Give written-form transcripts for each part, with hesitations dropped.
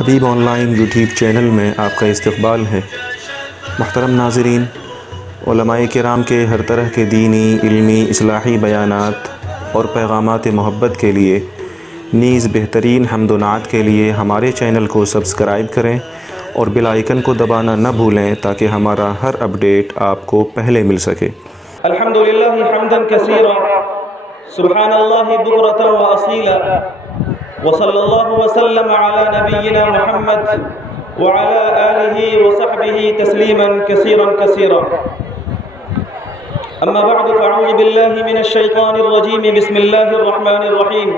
Habib on line YouTube channel میں آپ کا استقبال ہے۔ محترم ناظرین، علماء کرام کے ہر طرح کے دینی، علمی، اصلاحی بیانات اور پیغامات محبت کے لیے نیز بہترین حمد و نعت کے لیے ہمارے چینل کو سبسکرائب کریں اور بیل آئیکن کو دبانا نہ بھولیں تاکہ ہمارا ہر اپڈیٹ آپ کو پہلے مل سکے۔ الحمدللہ حمدا کثیرا سبحان اللہ بکرۃ و اصیلا وصلی اللہ وسلم علی نبینا محمد وعلى آلہ وصحبہ تسلیما کثیرا کثیرا اما بعد فاعوذ باللہ من الشیطان الرجیم بسم اللہ الرحمن الرحیم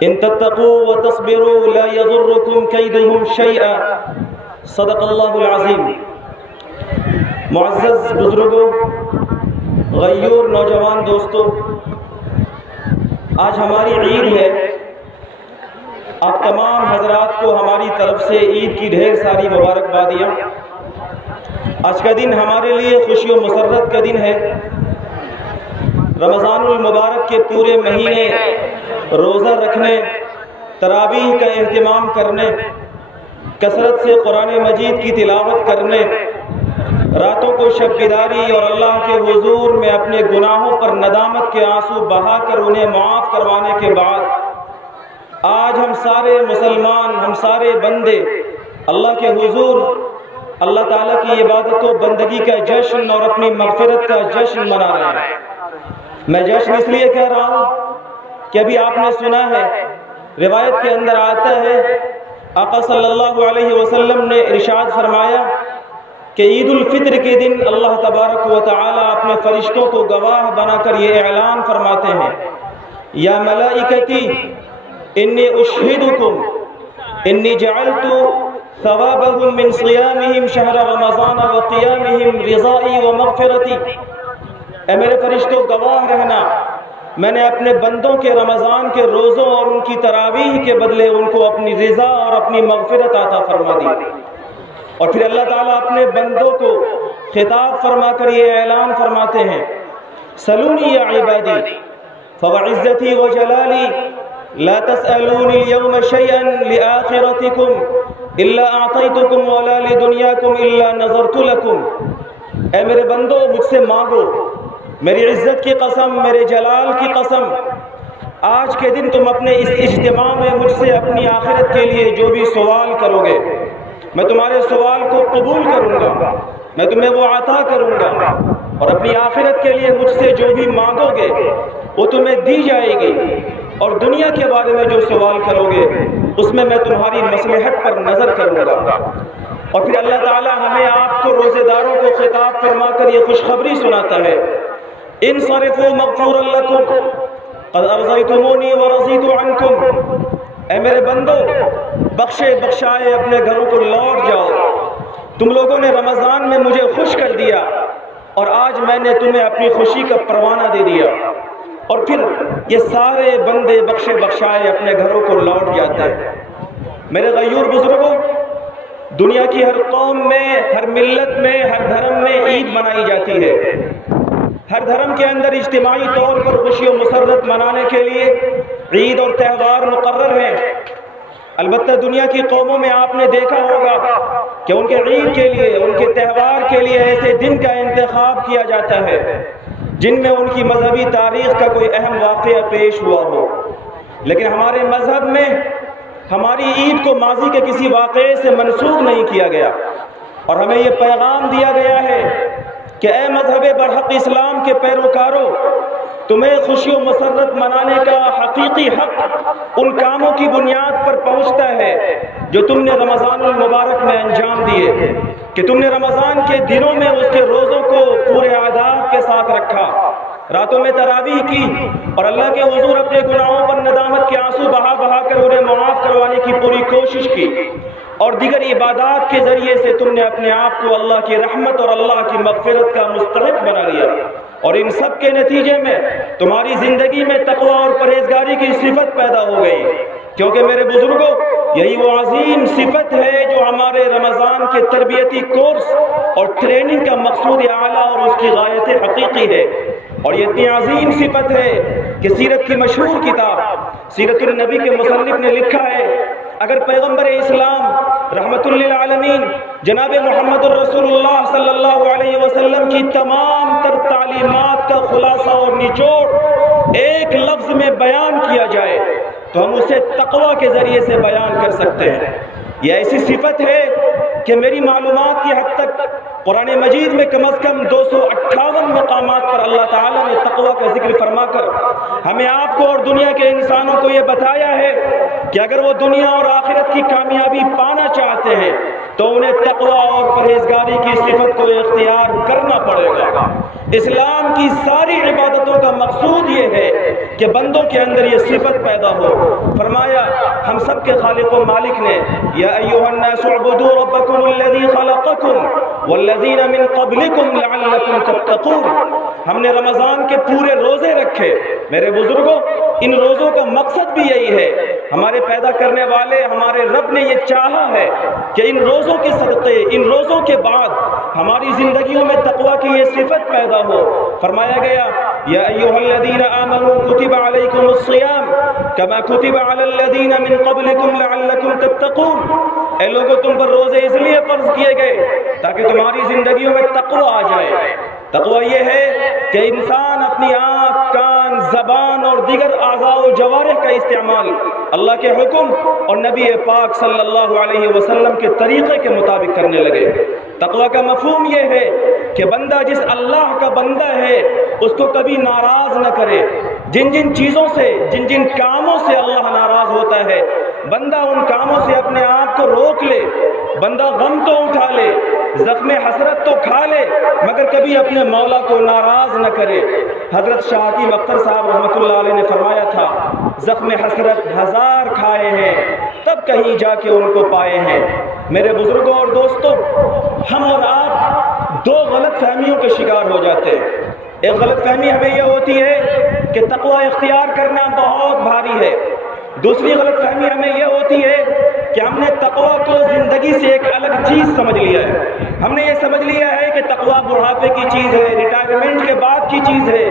ان تتقوا وتصبروا لا يضركم كيدهم شيئا صدق اللہ العظیم۔ معزز بزرگوں، غیور نوجوان دوستوں، آج ہماری عید ہے۔ آپ تمام حضرات کو ہماری طرف سے عید کی ڈھیر ساری مبارکبادیاں۔ آج کا دن ہمارے لیے خوشی و مسرت کا دن ہے۔ رمضان المبارک کے پورے مہینے روزہ رکھنے، تراویح کا اہتمام کرنے، کثرت سے قرآن مجید کی تلاوت کرنے، راتوں کو شب بیداری اور اللہ کے حضور میں اپنے گناہوں پر ندامت کے آنسو بہا کر انہیں معاف کروانے کے بعد آج ہم سارے مسلمان، ہم سارے بندے اللہ کے حضور اللہ تعالیٰ کی عبادت و بندگی کا جشن اور اپنی مغفرت کا جشن منا رہے ہیں۔ میں جشن اس لیے کہہ رہا ہوں کہ ابھی آپ نے سنا ہے، روایت کے اندر آتا ہے، آقا صلی اللہ علیہ وسلم نے ارشاد فرمایا کہ عید الفطر کے دن اللہ تبارک و تعالی اپنے فرشتوں کو گواہ بنا کر یہ اعلان فرماتے ہیں، یا ملائکتی انی اشہدکم انی جعلت ثوابهم من صیامهم شہر رمضان و قیامهم رضائی و مغفرتی۔ اے میرے فرشتوں، گواہ رہنا، میں نے اپنے بندوں کے رمضان کے روزوں اور ان کی تراویح کے بدلے ان کو اپنی رضا اور اپنی مغفرت عطا فرما دی۔ اور پھر اللہ تعالیٰ اپنے بندوں کو خطاب فرما کر یہ اعلان فرماتے ہیں، سلونی یا عبادی فوعزتی و جلالی لا تسألونی اليوم شیئا لآخرتکم الا اعطیتکم ولا لدنیاکم الا نظرت لکم۔ اے میرے بندو، مجھ سے مانگو، میری عزت کی قسم، میرے جلال کی قسم، آج کے دن تم اپنے اس اجتماع میں مجھ سے اپنی آخرت کے لیے جو بھی سوال کرو گے، میں تمہارے سوال کو قبول کروں گا، میں تمہیں وہ عطا کروں گا، اور اپنی آخرت کے لیے مجھ سے جو بھی مانگو گے وہ تمہیں دی جائے گی، اور دنیا کے بارے میں جو سوال کرو گے اس میں تمہاری مصلحت پر نظر کروں گا۔ اور پھر اللہ تعالیٰ ہمیں آپ کو روزے داروں کو خطاب فرما کر یہ خوشخبری سناتا ہے، انصرفوا مغفورا لکم قد ارضیتمونی ورضیت عنکم۔ اے میرے بندو، بخشے بخشائے اپنے گھروں کو لوٹ جاؤ، تم لوگوں نے رمضان میں مجھے خوش کر دیا اور آج میں نے تمہیں اپنی خوشی کا پروانہ دے دیا۔ اور پھر یہ سارے بندے بخشے بخشائے اپنے گھروں کو لوٹ جاتے ہیں۔ میرے غیور بزرگوں، دنیا کی ہر قوم میں، ہر ملت میں، ہر دھرم میں عید منائی جاتی ہے۔ ہر دھرم کے اندر اجتماعی طور پر خوشی و مسرت منانے کے لیے عید اور تہوار مقرر ہیں۔ البتہ دنیا کی قوموں میں آپ نے دیکھا ہوگا کہ ان کے عید کے لیے، ان کے تہوار کے لیے ایسے دن کا انتخاب کیا جاتا ہے جن میں ان کی مذہبی تاریخ کا کوئی اہم واقعہ پیش ہوا ہو۔ لیکن ہمارے مذہب میں ہماری عید کو ماضی کے کسی واقعے سے منسوخ نہیں کیا گیا، اور ہمیں یہ پیغام دیا گیا ہے کہ اے مذہب برحق اسلام کے پیروکاروں، تمہیں خوشی و مسرت منانے کا حقیقی حق ان کاموں کی بنیاد پر پہنچتا ہے جو تم نے رمضان المبارک میں انجام دیے، کہ تم نے رمضان کے دنوں میں اس کے روزوں کو پورے آداب کے ساتھ رکھا، راتوں میں تراویح کی اور اللہ کے حضور اپنے گناہوں پر ندامت کے آنسو بہا بہا کر انہیں معاف کروانے کی پوری کوشش کی، اور دیگر عبادات کے ذریعے سے تم نے اپنے آپ کو اللہ کی رحمت اور اللہ کی مغفرت کا مستحق بنا لیا، اور ان سب کے نتیجے میں تمہاری زندگی میں تقوی اور پرہیزگاری کی صفت پیدا ہو گئی، کیونکہ میرے بزرگوں، یہی وہ عظیم صفت ہے جو ہمارے رمضان کے تربیتی کورس اور ٹریننگ کا مقصود اعلیٰ اور اس کی غایت حقیقی ہے۔ اور یہ اتنی عظیم صفت ہے کہ سیرت کی مشہور کتاب سیرت النبی کے مصنف نے لکھا ہے، اگر پیغمبر اسلام رحمت للعالمین جناب محمد الرسول اللہ صلی اللہ علیہ وسلم کی تمام تر تعلیمات کا خلاصہ اور نچوڑ ایک لفظ میں بیان کیا جائے تو ہم اسے تقوی کے ذریعے سے بیان کر سکتے ہیں۔ یہ ایسی صفت ہے کہ میری معلومات کی حد تک قرآن مجید میں کم از کم 258 مقامات پر اللہ تعالیٰ نے تقوی کا ذکر فرما کر ہمیں آپ کو اور دنیا کے انسانوں کو یہ بتایا ہے کہ اگر وہ دنیا اور آخرت کی کامیابی پانا چاہتے ہیں تو انہیں تقوی اور پرہیزگاری کی صفت کو اختیار کرنا پڑے گا۔ اسلام کی ساری عبادتوں کا مقصود یہ ہے کہ بندوں کے اندر یہ صفت پیدا ہو۔ فرمایا ہم سب کے خالق و مالک نے یا ایھا الناس اعبدوا ربکم الذی خلقکم والذین من قبلکم لعلکم تتقون۔ ہم نے رمضان کے پورے روزے رکھے۔ میرے بزرگوں، ان روزوں کا مقصد بھی یہی ہے، ہمارے پیدا کرنے والے ہمارے رب نے یہ چاہا ہے کہ ان روزوں کے صدقے، ان روزوں کے بعد ہماری زندگیوں میں تقوی کی یہ صفت پیدا ہو۔ فرمایا گیا یا ایھا الذین آمنوا کتب علیکم الصیام کما کتب علی الذین من قبلکم لعلکم تتقون۔ اے لوگوں، تم پر روزے اس لیے فرض کیے گئے تاکہ تمہاری زندگیوں میں تقوی آ جائے۔ تقوی یہ ہے کہ انسان اپنی آنکھ، کان، زبان اور دیگر اعضاء و جوارح کا استعمال اللہ کے حکم اور نبی پاک صلی اللہ علیہ وسلم کے طریقے کے مطابق کرنے لگے۔ تقوی کا مفہوم یہ ہے کہ بندہ جس اللہ کا بندہ ہے اس کو کبھی ناراض نہ کرے۔ جن جن چیزوں سے، جن جن کاموں سے اللہ ناراض ہوتا ہے، بندہ ان کاموں سے اپنے آپ کو روک لے۔ بندہ غم تو اٹھا لے، زخم حسرت تو کھا لے، مگر کبھی اپنے مولا کو ناراض نہ کرے۔ حضرت شاہ حکیم اختر صاحب رحمۃ اللہ علیہ نے فرمایا تھا زخم حسرت 1000 کھائے ہیں تب کہیں جا کے ان کو پائے ہیں۔ میرے بزرگوں اور دوستوں، ہم اور آپ دو غلط فہمیوں کے شکار ہو جاتے ہیں۔ ایک غلط فہمی ہمیں یہ ہوتی ہے کہ تقوی اختیار کرنا بہت بھاری ہے۔ دوسری غلط فہمی ہمیں یہ ہوتی ہے کہ ہم نے تقوی کو زندگی سے ایک الگ چیز سمجھ لیا ہے۔ ہم نے یہ سمجھ لیا ہے کہ تقوی بڑھاپے کی چیز ہے، ریٹائرمنٹ کے بعد کی چیز ہے،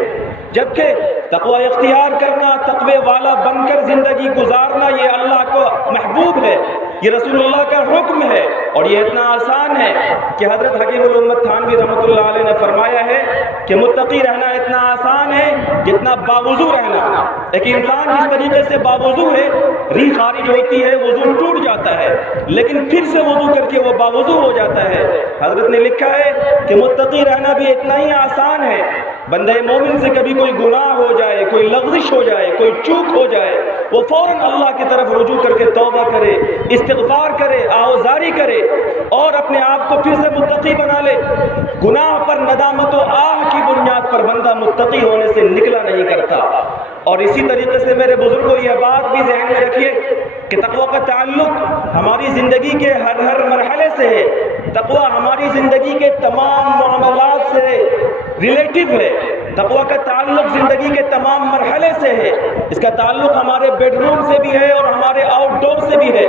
جبکہ تقوی اختیار کرنا، تقوی والا بن کر زندگی گزارنا یہ اللہ کو محبوب ہے، یہ رسول اللہ کا حکم ہے، اور یہ اتنا آسان ہے کہ حضرت حکیم الامت تھانوی رحمۃ اللہ علیہ نے فرمایا ہے کہ متقی رہنا اتنا آسان ہے جتنا باوضو رہنا۔ ایک انسان جس طریقے سے باوضو ہے، ریح خارج ہوتی ہے، وضو ٹوٹ جاتا ہے، لیکن پھر سے وضو کر کے وہ باوضو ہو جاتا ہے۔ حضرت نے لکھا ہے کہ متقی رہنا بھی اتنا ہی آسان ہے۔ بندہ مومن سے کبھی کوئی گناہ ہو جائے، کوئی لغزش ہو جائے، کوئی چوک ہو جائے، وہ فوراً اللہ کی طرف رجوع کر کے توبہ کرے، استغفار کرے، آوزاری کرے اور اپنے آپ کو پھر سے متقی بنا لے۔ گناہ پر ندامت و آہ کی بنیاد پر بندہ متقی ہونے سے نکلا نہیں کرتا۔ اور اسی طریقے سے میرے بزرگوں یہ بات بھی ذہن میں رکھیے کہ تقوی کا تعلق ہماری زندگی کے ہر مرحلے سے ہے۔ تقوی ہماری زندگی کے تمام معاملات سے ریلیٹیو ہے۔ تقوی کا تعلق زندگی کے تمام مرحلے سے ہے۔ اس کا تعلق ہمارے بیڈ روم سے بھی ہے اور ہمارے آؤٹ ڈور سے بھی ہے۔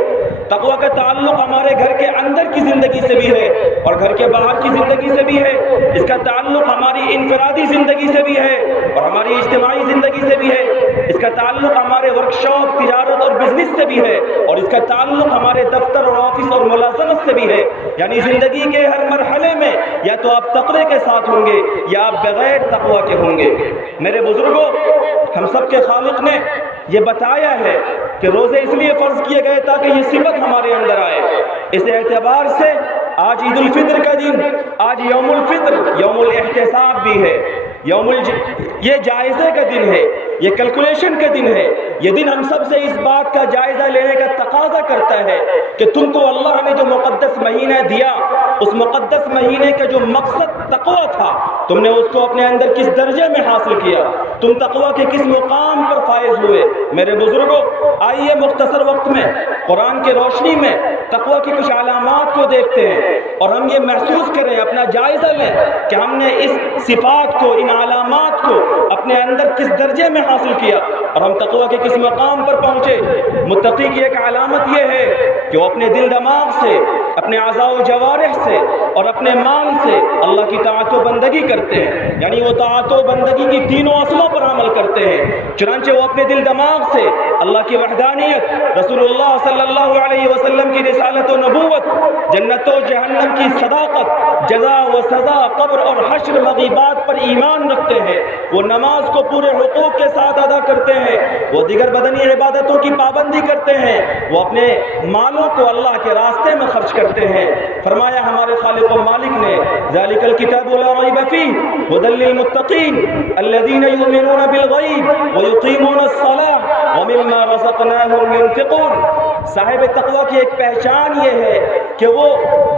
تقوی کا تعلق ہمارے گھر کے اندر کی زندگی سے بھی ہے اور گھر کے باہر کی زندگی سے بھی ہے۔ اس کا تعلق ہماری انفرادی زندگی سے بھی ہے اور ہماری اجتماعی زندگی سے بھی ہے۔ اس کا تعلق ہمارے ورکشاپ، تجارت اور بزنس سے بھی ہے اور اس کا تعلق ہمارے دفتر اور آفس اور ملازمت سے بھی ہے۔ یعنی زندگی کے ہر مرحلے میں یا تو آپ تقوی کے ساتھ ہوں گے یا آپ بغیر تقوی کے ہوں گے۔ میرے بزرگوں، ہم سب کے خالق نے یہ بتایا ہے کہ روزے اس لیے فرض کیے گئے تاکہ یہ صفت ہمارے اندر آئے۔ اس اعتبار سے آج عید الفطر کا دن، آج یوم الفطر، یوم الاحتساب بھی ہے، یہ جائزے کا دن ہے، یہ کیلکولیشن کا دن ہے۔ یہ دن ہم سب سے اس بات کا جائزہ لینے کا تقاضا کرتا ہے کہ تم کو اللہ نے جو مقدس مہینہ دیا، اس مقدس مہینے کا جو مقصد تقوی تھا، تم نے اس کو اپنے اندر کس درجے میں حاصل کیا، تم تقوی کے کس مقام پر فائز ہوئے۔ میرے بزرگوں، آئیے مختصر وقت میں قرآن کی روشنی میں تقوی کی کچھ علامات کو دیکھتے ہیں اور ہم یہ محسوس کریں، اپنا جائزہ لیں کہ ہم نے اس صفات کو، ان علامات کو اپنے اندر کس درجے میں حاصل کیا اور ہم تقوی کے کس مقام پر پہنچے۔ متقی کی ایک علامت یہ ہے کہ وہ اپنے دل دماغ سے، اپنے اعضاء و جوارح سے اور اپنے مال سے اللہ کی طاعت و بندگی کرتے ہیں، یعنی وہ طاعت و بندگی کی تینوں اصلوں پر عمل کرتے ہیں۔ چنانچہ وہ اپنے دل دماغ سے اللہ کی وحدانیت، رسول اللہ صلی اللہ علیہ وسلم کی رسالت و نبوت، جنت و جہنم کی صداقت، جزا و سزا، قبر اور حشر مغیبات پر ایمان رکھتے ہیں۔ وہ نماز کو پورے حقوق کے ساتھ ادا کرتے ہیں، وہ دیگر بدنی عبادتوں کی پابندی کرتے ہیں، وہ اپنے مالوں کو اللہ کے راستے میں خرچ کرتے ہیں۔ فرمایا ہمارے خالق و مالک نے، ذالک الکتاب لا ریب فیہ ھدی للمتقین الذین یؤمنون بالغیب ویقیمون الصلاۃ ومما رزقناہم ينفقون۔ صاحب تقوی کی ایک پہچان یہ ہے کہ وہ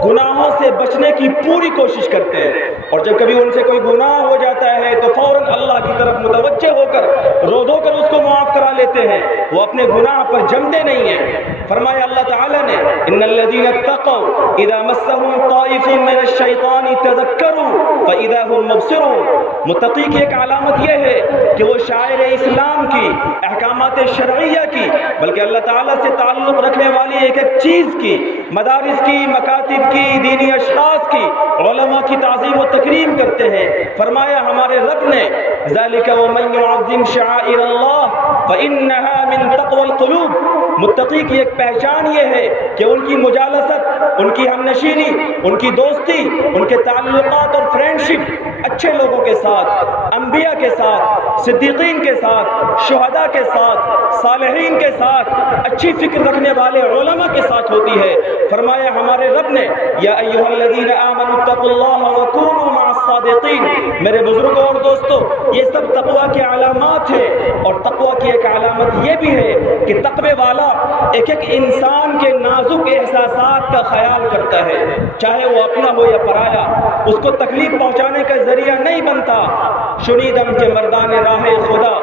گناہوں سے بچنے کی پوری کوشش کرتے ہیں، اور جب کبھی ان سے کوئی گناہ ہو جاتا ہے تو فوراً اللہ کی طرف متوجہ ہو کر رو دھو کر اس کو معاف کرا لیتے ہیں، وہ اپنے گناہ پر جمتے نہیں ہیں۔ فرمایا اللہ تعالیٰ نے، ان الذین اتقوا اذا مسهم طائف من الشیطان تذکروا فاذا هم مبصرون۔ متقی کی ایک علامت یہ ہے کہ وہ شاعر اسلام کی، احکامات شرعیہ کی، بلکہ اللہ تعالیٰ سے تعلق رکھنے والی ایک ایک چیز کی، مدارس کی، مکاتب کی، دینی اشخاص کی، علماء کی تعظیم و تکریم کرتے ہیں۔ فرمایا ہمارے رب نے، ذالک ومن یعظم شعائر اللہ فانها من تقوی القلوب۔ متقی کی ایک پہچان یہ ہے کہ ان کی مجالست، ان کی ہمنشینی، ان کی دوستی، ان کے تعلقات اور فرینڈشپ اچھے لوگوں کے ساتھ، انبیاء کے ساتھ، صدیقین کے ساتھ، شہداء کے ساتھ، صالحین کے ساتھ، اچھی فکر رکھنے والے علماء کے ساتھ ہوتی ہے۔ فرمایا ہمارے رب نے، یا ایھا الذین آمنوا اتقوا اللہ وکونوا مع الصادقین۔ میرے بزرگوں اور دوستو، یہ سب تقوی کی علامات ہیں، اور تقوی کی ایک علامت یہ بھی ہے کہ تقوی والا ایک ایک انسان کے نازک احساسات کا خیال کرتا ہے، چاہے وہ اپنا ہو یا پرایا، اس کو تکلیف پہنچانے کا ذریعہ نہیں بنتا۔ شنیدم کے مردان راہ خدا،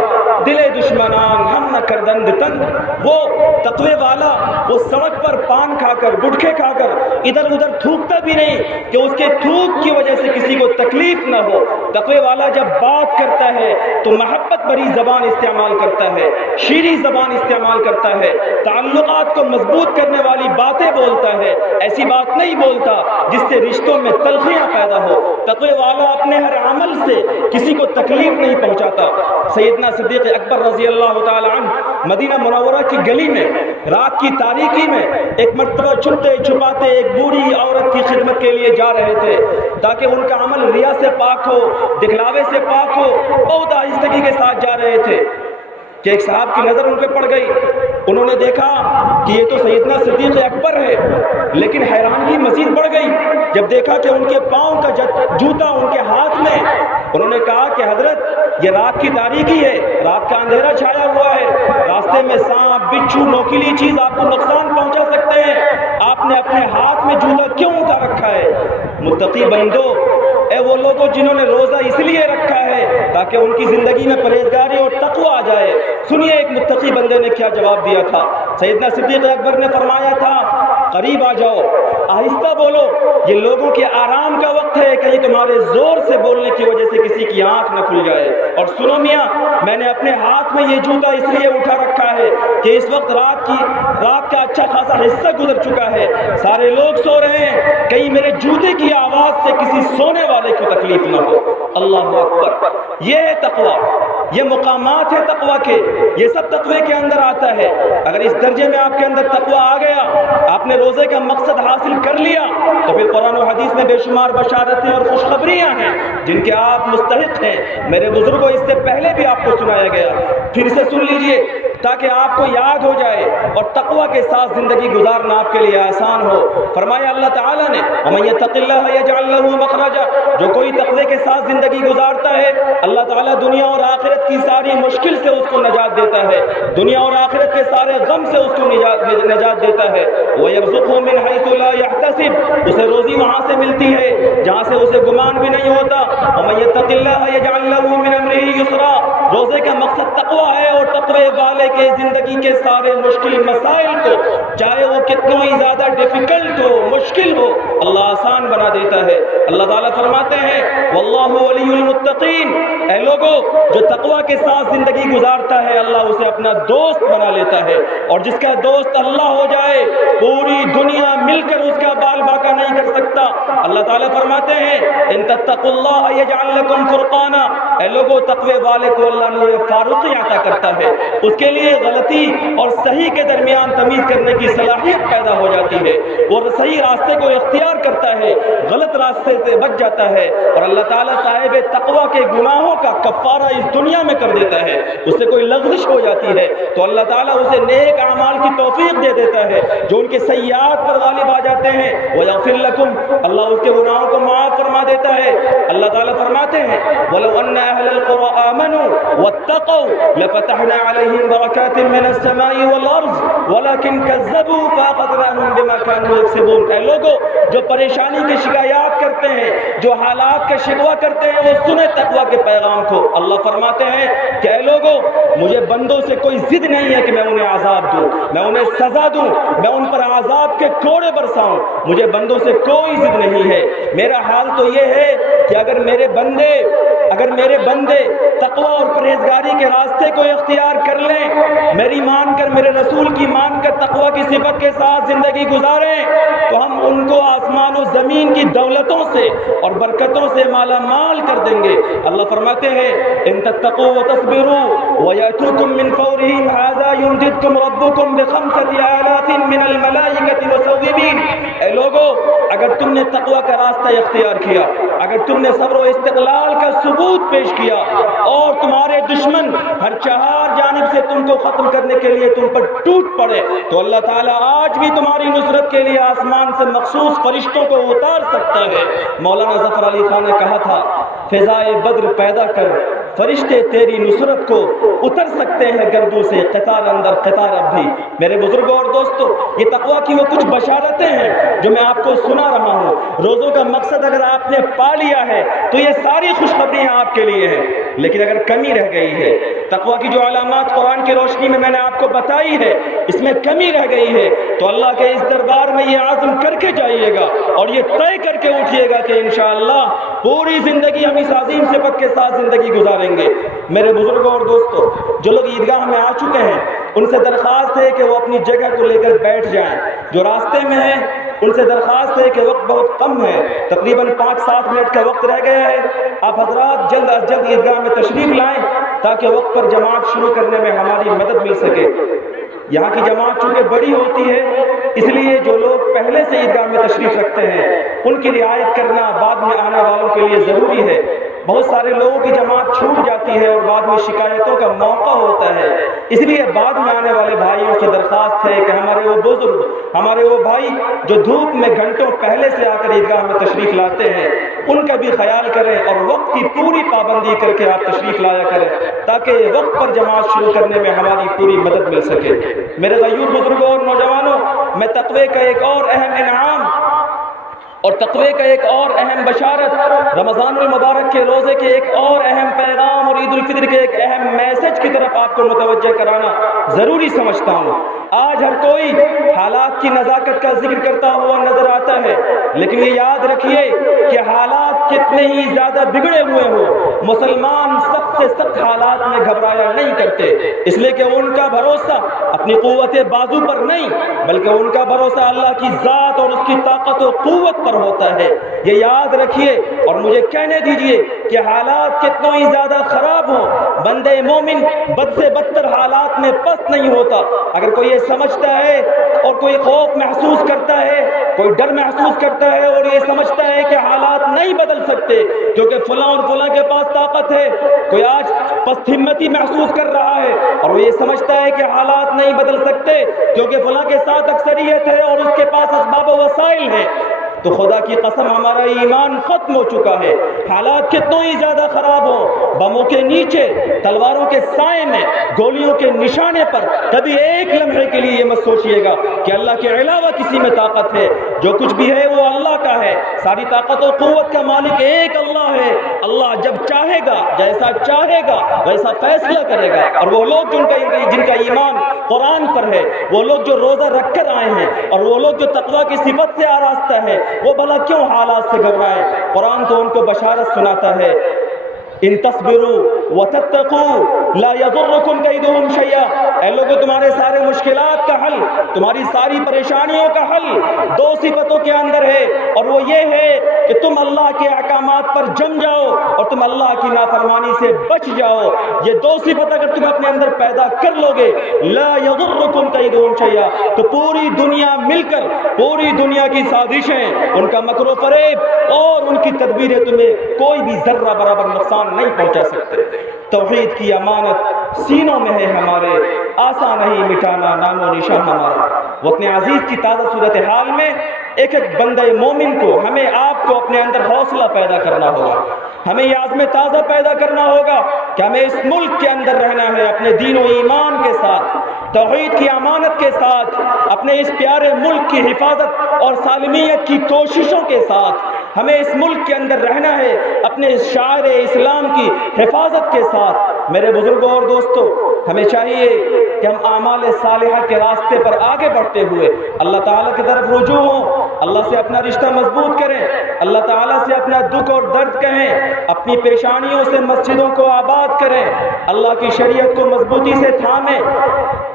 دل دشمنان ہم نہ کردند تنگ۔ وہ تقوی والا وہ سڑک پر پان کھا کر، گٹکھے کھا کر ادھر ادھر تھوکتا بھی نہیں کہ اس کے تھوک کی وجہ سے کسی کو تکلیف نہ ہو۔ تقوی والا جب بات کرتا ہے تو محبت بھری زبان استعمال کرتا ہے، شیریں زبان استعمال کرتا ہے، تعلقات کو مضبوط کرنے والی باتیں بولتا ہے، ایسی بات نہیں بولتا جس سے رشتوں میں تلخیاں پیدا ہو۔ تقوی والا اپنے ہر عمل سے کسی کو تکلیف نہیں پہنچاتا۔ سیدنا صدیق اکبر رضی اللہ تعالی عنہ مدینہ منورہ کی گلی میں رات کی تاریکی میں ایک مرتبہ چھپتے چھپاتے ایک بوڑھی عورت کی خدمت کے لیے جا رہے تھے تاکہ ان کا عمل ریا سے پاک ہو، دکھلاوے سے پاک ہو۔ بہت آہستگی کے ساتھ جا رہے تھے کہ ایک صاحب کی نظر ان پہ پڑ گئی۔ انہوں نے دیکھا کہ یہ تو سیدنا صدیق اکبر ہے، لیکن حیرانگی مزید بڑھ گئی جب دیکھا کہ ان کے پاؤں کا جوتا ان کے ہاتھ میں۔ انہوں نے کہا کہ حضرت، یہ رات کی تاریکی ہے، رات کا اندھیرا چھایا ہوا ہے، راستے میں سانپ، بچھو، نوکیلی چیز آپ کو نقصان پہنچا سکتے ہیں، آپ نے اپنے ہاتھ میں جوتا کیوں اٹھا رکھا ہے؟ متقی بندو، اے وہ لوگوں جنہوں نے روزہ اس لیے رکھا ہے تاکہ ان کی زندگی میں پرہیزگاری اور تقوی آ جائے۔ سنیے ایک متقی بندے نے کیا جواب دیا تھا۔ سیدنا صدیق اکبر نے فرمایا تھا، قریب آ جاؤ، آہستہ بولو، یہ لوگوں کے آرام کا وقت ہے، کہیں تمہارے زور سے بولنے کی وجہ سے کسی کی آنکھ نہ کھل جائے۔ اور سنو میاں، میں نے اپنے ہاتھ میں یہ جوتا اس لیے اٹھا رکھا ہے کہ اس وقت رات کا اچھا خاصا حصہ گزر چکا ہے، سارے لوگ سو رہے ہیں، کہیں میرے جوتے کی آواز سے کسی سونے والے کو تکلیف نہ ہو۔ اللہ اکبر، یہ ہے تقوی، یہ مقامات ہے تقوی کے، یہ سب تقوی کے اندر آتا ہے۔ اگر اس درجے میں آپ کے اندر تقوی آ گیا، آپ نے روزے کا مقصد حاصل کر لیا، تو پھر قرآن و حدیث میں بے شمار بشارتیں اور خوشخبریاں ہیں جن کے آپ مستحق ہیں۔ میرے بزرگوں، اس سے پہلے بھی آپ کو سنایا گیا، پھر سے سن لیجئے تاکہ آپ کو یاد ہو جائے اور تقوی کے ساتھ زندگی گزارنا آپ کے لیے آسان ہو۔ فرمایا اللہ تعالیٰ نے، وَمَن يَتَّقِ اللَّهَ يَجْعَل لَّهُ مَخْرَجًا، جو کوئی تقوی کے ساتھ زندگی گزارتا ہے، اللہ تعالیٰ دنیا اور آخرت کی ساری مشکل سے اس کو نجات دیتا ہے، دنیا اور آخرت کے سارے غم سے اس کو نجات دیتا ہے۔ وَيَرْزُقْهُ مِنْ حَيْثُ لَا يَحْتَسِبُ، اسے روزی وہاں سے ملتی ہے جہاں سے اسے گمان بھی نہیں ہوتا۔ وَمَن يَتَّقِ اللَّهَ يَجْعَل لَّهُ مِنْ أَمْرِهِ يُسْرًا، روزے کا مقصد تقویٰ ہے، اور تقوی والے کے زندگی کے سارے مشکل مسائل کو، چاہے وہ کتنا ہی زیادہ ڈیفیکلٹ ہو، مشکل ہو، اللہ آسان بنا دیتا ہے۔ اللہ تعالیٰ فرماتے ہیں وَاللَّهُ وَلِيُّ الْمُتَّقِينَ، اے لوگو جو تقویٰ کے ساتھ زندگی گزارتا ہے اللہ اسے اپنا دوست بنا لیتا ہے، اور جس کا دوست اللہ ہو جائے پوری دنیا مل کر اس کا بال باقا نہیں کر سکتا۔ اللہ تعالیٰ فرماتے ہیں ان تتقوا اللہ یجعل لکم فرقانا، اے لوگو تقوی والے کو اللہ نور فاروقی عطا کرتا ہے، اس کے لیے غلطی اور صحیح کے درمیان تمیز کرنے کی صلاحیت پیدا ہو جاتی ہے، وہ صحیح راستے کو اختیار کرتا ہے، غلط راستے سے بچ جاتا ہے، اور اللہ تعالیٰ صاحب تقوی کے گناہوں کا کفارہ اس دنیا میں کر دیتا ہے۔ اس سے کوئی لغزش ہو جاتی ہے تو اللہ تعالیٰ اسے نیک اعمال کی توفیق دے دیتا ہے جو ان کے سیئات پر غالب آ جاتے ہیں، وَيَغْفِرْ لَكُمْ، اللہ اس کے گناہوں کو معاف فرما دیتا ہے۔ اللہ تعالیٰ فرماتے ہیں وَلَوْ أَنَّ أَهْلَ الْقُرَىٰ آمَنُوا وَاتَّقَوْا لَفَتَحْنَا عَلَيْهِمْ بَرَكَاتٍ مِّنَ السَّمَاءِ وَالْأَرْضِ وَلَكِنْ كَذَّبُوا فَأَخَذْنَاهُمْ بِمَا كَانُوا يَكْسِبُونَ، اے لوگو جو پریشانی کی شکایات کرتے ہیں، جو حالات کا شکوہ کرتے ہیں، وہ سنیں تقویٰ کے پیغام کو۔ اللہ فرماتے ہیں کہ اے لوگو مجھے بندوں سے کوئی ضد نہیں ہے کہ میں انہیں عذاب دوں، میں انہیں سزا دوں، میں ان پر عذاب کے کوڑے برساؤں، مجھے بندوں سے کوئی ضد نہیں ہے۔ میرا حال تو یہ ہے کہ اگر میرے بندے تقویٰ اور پرہیزگاری کے راستے کو اختیار کر لیں، میری مان کر، میرے رسول کی مان کر تقویٰ کی صفت کے ساتھ زندگی گزاریں، تو ہم ان کو آسمان و زمین کی دولتوں سے اور برکتوں سے مالا مال کر دیں گے۔ اللہ فرماتے ہیں ان تتقوا وتصبروا ويأتوكم من فورهم هذا يمددكم ربكم ب5,000 من الملائكة مسومين، اے لوگو اگر تم نے تقویٰ کا راستہ اختیار کیا، اگر تم نے صبر و استقلال کا ثبوت پیش کیا، اور تمہارے دشمن ہر چہار جانب سے تم کو ختم کرنے کے لیے تم پر ٹوٹ پڑے، تو اللہ تعالیٰ آج بھی تمہاری نصرت کے لیے آسمان سے مخصوص فرشتوں کو اتار سکتا ہے۔ مولانا ظفر علی خان نے کہا تھا فضائے بدر پیدا کر، فرشتے تیری نصرت کو اتر سکتے ہیں گردوں سے، قطار اندر قطار اب بھی۔ میرے بزرگوں اور دوستو، یہ تقویٰ کی وہ کچھ بشارتیں ہیں جو میں آپ کو سنا رہا ہوں۔ روزوں کا مقصد اگر آپ نے پا لیا ہے تو یہ ساری خوشخبریاں آپ کے لیے ہیں، لیکن اگر کمی رہ گئی ہے، تقویٰ کی جو علامات قرآن کی روشنی میں نے آپ کو بتائی ہے، اس میں کمی رہ گئی ہے، تو اللہ کے اس دربار میں یہ عزم کر کے جائیے گا اور یہ طے کر کے اٹھیے گا کہ انشاءاللہ پوری زندگی ہم اس عظیم صفت کے ساتھ زندگی گزاریں گے۔ میرے بزرگوں اور دوستو، جو لوگ عیدگاہ میں آ چکے ہیں ان سے درخواست ہے کہ وہ اپنی جگہ کو لے کر بیٹھ جائیں، جو راستے میں ہیں ان سے درخواست ہے کہ وقت بہت کم ہے، تقریباً 5-7 منٹ کا وقت رہ گیا ہے، آپ حضرات جلد از جلد عیدگاہ میں تشریف لائیں تاکہ وقت پر جماعت شروع کرنے میں ہماری مدد مل سکے۔ یہاں کی جماعت چونکہ بڑی ہوتی ہے، اس لیے جو لوگ پہلے سے عیدگاہ میں تشریف رکھتے ہیں ان کی رعایت کرنا بعد میں آنے والوں کے لیے ضروری ہے۔ بہت سارے لوگوں کی جماعت چھوٹ جاتی ہے اور بعد میں شکایتوں کا موقع ہوتا ہے، اس لیے بعد میں آنے والے بھائیوں سے درخواست ہے کہ ہمارے وہ بزرگ، ہمارے وہ بھائی جو دھوپ میں گھنٹوں پہلے سے آ کر عیدگاہ میں تشریف لاتے ہیں ان کا بھی خیال کریں اور وقت کی پوری پابندی کر کے آپ تشریف لایا کریں تاکہ وقت پر جماعت شروع کرنے میں ہماری پوری مدد مل سکے۔ میرے غیور بزرگوں اور نوجوانوں، میں تقوی کا ایک اور اہم انعام اور تقوی کا ایک اور اہم بشارت، رمضان المبارک کے روزے کے ایک اور اہم پیغام اور عید الفطر کے ایک اہم میسج کی طرف آپ کو متوجہ کرانا ضروری سمجھتا ہوں۔ آج ہر کوئی حالات کی نزاکت کا ذکر کرتا ہوا نظر آتا ہے، لیکن یہ یاد رکھیے کہ حالات کتنے ہی زیادہ بگڑے ہوئے ہوں، مسلمان سخت سے سخت حالات میں گھبرایا نہیں کرتے، اس لیے کہ ان کا بھروسہ اپنی قوت بازو پر نہیں بلکہ ان کا بھروسہ اللہ کی ذات اور اس کی طاقت و قوت پر ہوتا ہے۔ یہ یاد رکھیے اور مجھے کہنے دیجئے کہ حالات کتنے ہی زیادہ خراب ہوں، بندے مومن بد سے بدتر حالات میں پست نہیں ہوتا۔ اگر کوئی یہ سمجھتا ہے اور کوئی خوف محسوس کرتا ہے، کوئی ڈر محسوس کرتا ہے اور یہ سمجھتا ہے کہ حالات نہیں بدل سکتے کیونکہ فلاں اور فلاں کے پاس طاقت ہے، کوئی آج پست ہمتی محسوس کر رہا ہے اور وہ یہ سمجھتا ہے کہ حالات نہیں بدل سکتے کیونکہ فلاں کے ساتھ اکثریت ہے اور اس کے پاس اسباب و وسائل ہے، تو خدا کی قسم ہمارا ایمان ختم ہو چکا ہے. حالات کتنوں ہی زیادہ خراب ہوں، بموں کے نیچے، تلواروں کے سائے میں، گولیوں کے نشانے پر کبھی ایک لمحے کے لیے یہ مت سوچئے گا کہ اللہ کے علاوہ کسی میں طاقت ہے. جو کچھ بھی ہے وہ اللہ کا ہے. ساری طاقت و قوت کا مالک ایک اللہ ہے. اللہ جب چاہے گا، جیسا چاہے گا ویسا فیصلہ کرے گا. اور وہ لوگ جن کا ایمان قرآن پر ہے، وہ لوگ جو روزہ رکھ کر آئے ہیں، اور وہ لوگ جو تقویٰ کی صفت سے آراستہ ہے، وہ بھلا کیوں حالات سے گھبرائیں؟ قرآن تو ان کو بشارت سناتا ہے، ان تصبروا وتتقوا لا يضركم كيدهم شيئا. اے لوگو، تمہارے سارے مشکلات کا حل، تمہاری ساری پریشانیوں کا حل دو صفتوں کے اندر ہے، اور وہ یہ ہے کہ تم اللہ کے احکامات پر جم جاؤ اور تم اللہ کی نافرمانی سے بچ جاؤ. یہ دو صفت اگر تم اپنے اندر پیدا کر لو گے، لا يضركم كيدهم شيئا، تو پوری دنیا مل کر، پوری دنیا کی سازشیں، ان کا مکر و فریب اور ان کی تدبیریں تمہیں کوئی بھی ذرہ برابر نقصان نہیں پہنچا سکتے. توحید کی امانت سینوں میں ہے ہمارے، آسان نہیں مٹانا نام و نشان ہمارا. وطن عزیز کی تازہ صورتحال میں ایک بندہ مومن کو، ہمیں آپ کو اپنے اندر حوصلہ پیدا کرنا ہوگا. ہمیں یہ عزم تازہ پیدا کرنا ہوگا کہ ہمیں اس ملک کے اندر رہنا ہے اپنے دین و ایمان کے ساتھ، توحید کی امانت کے ساتھ، اپنے اس پیارے ملک کی حفاظت اور سالمیت کی کوششوں کے ساتھ. ہمیں اس ملک کے اندر رہنا ہے اپنے اس شاعر اسلام کی حفاظت کے ساتھ. میرے بزرگوں اور دوستوں، ہمیں چاہیے کہ ہم اعمال صالحہ کے راستے پر آگے بڑھتے ہوئے اللہ تعالیٰ کی طرف رجوع ہوں، اللہ سے اپنا رشتہ مضبوط کریں، اللہ تعالیٰ سے اپنا دکھ اور درد کہیں، اپنی پیشانیوں سے مسجدوں کو آباد کریں، اللہ کی شریعت کو مضبوطی سے تھامیں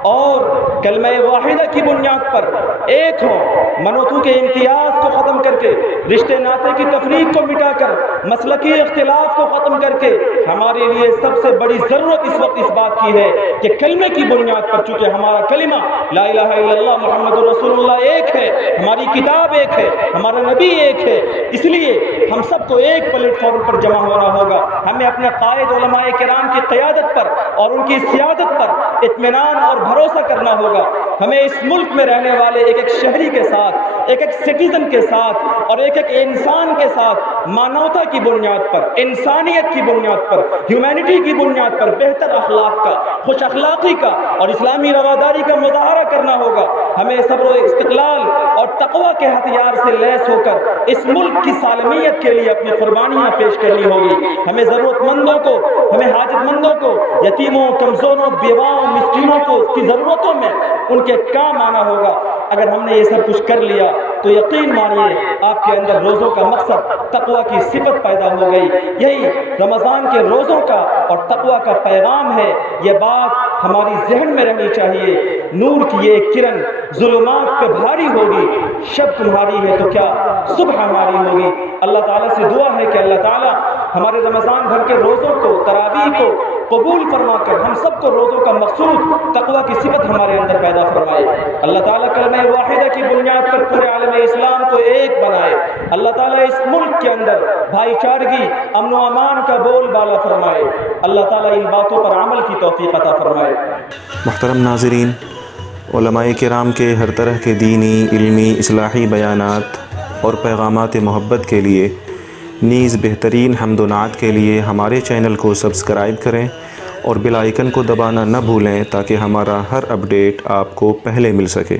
اور کلمہ واحدہ کی بنیاد پر ایک ہوں. منوتو کے امتیاز کو ختم کر کے، رشتے ناطے کی تفریق کو مٹا کر، مسلکی اختلاف کو ختم کر کے، ہمارے لیے سب سے بڑی ضرورت اس وقت اس بات کی ہے کہ کلمے کی بنیاد پر، چونکہ ہمارا کلمہ لا الہ الا اللہ محمد رسول اللہ ایک ہے، ہماری کتاب ایک ہے، ہمارا نبی ایک ہے، اس لیے ہم سب کو ایک پلیٹ فارم پر جمع ہونا ہوگا. ہمیں اپنے قائد علماء کرام کی قیادت پر اور ان کی سیادت پر اطمینان اور بھروسہ کرنا ہوگا. ہمیں اس ملک میں رہنے والے ایک ایک شہری کے ساتھ، ایک ایک سٹیزن کے ساتھ اور ایک ایک انسان کے ساتھ مانوتا کی بنیاد پر، انسانیت کی بنیاد پر، ہیومینٹی کی بنیاد پر بہتر اخلاق کا، خوش اخلاقی کا اور اسلامی رواداری کا مظاہرہ کرنا ہوگا. ہمیں صبر و استقلال اور تقوی کے ہتھیار سے لیس ہو کر اس ملک کی سالمیت کے لیے اپنی قربانیاں پیش کرنی ہوگی. ہمیں ضرورت مندوں کو، ہمیں حاجت مندوں کو، یتیموں، کمزوروں، بیواؤں، مسکینوں کو اس کی ضرورتوں میں ان کے کام آنا ہوگا. اگر ہم نے یہ سب کچھ کر لیا تو یقین مانیے آپ کے اندر روزوں کا مقصد تقوی کی صفت پیدا ہو گئی. یہی رمضان کے روزوں کا اور تقوی کا پیغام ہے. یہ بات ہماری ذہن میں رہنی چاہیے. نور کی یہ کرن ظلمات پہ بھاری ہوگی، شب تمہاری ہے تو کیا صبح ہماری ہوگی. اللہ تعالیٰ سے دعا ہے کہ اللہ تعالیٰ ہمارے رمضان بھر کے روزوں کو، تراویح کو قبول فرما کر ہم سب کو روزوں کا مقصود تقوی کی صفت ہمارے اندر پیدا فرمائے. اللہ تعالیٰ کلمہ واحدہ کی بنیاد پر پورے عالم اسلام کو ایک بنائے. اللہ تعالیٰ اس ملک کے اندر بھائی چارگی، امن و امان کا بول بالا فرمائے. اللہ تعالیٰ ان باتوں پر عمل کی توفیق عطا فرمائے. محترم ناظرین، علماء کرام کے ہر طرح کے دینی، علمی، اصلاحی بیانات اور پیغامات محبت کے لیے نیز بہترین حمد و نعت کے لیے ہمارے چینل کو سبسکرائب کریں اور بیل آئیکن کو دبانا نہ بھولیں تاکہ ہمارا ہر اپڈیٹ آپ کو پہلے مل سکے.